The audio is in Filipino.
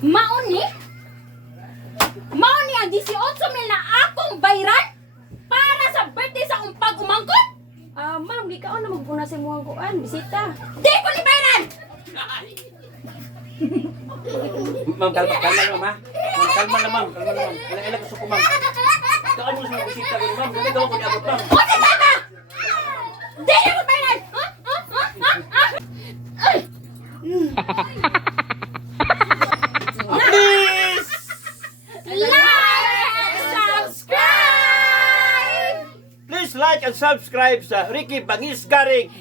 Mauni? Mauni ang 18,000 na akong bayran para sa birthday sa akong pag-umangkot? Ma'am, di ka na magpuna sa mga kuan, bisita. Di ko ni bayran! Ma'am, kalma lang, ma'am, ha? Ma'am, kalma lang, ma'am. Ilang gusto ko, ma'am. Kaan mo sa bisita ko, ma'am. Dali daw ako niabot, ma'am. O, di ba? Di na ko bayran! Ay! Please! Like and subscribe! Please like and subscribe sa Ricky Bangis Garing.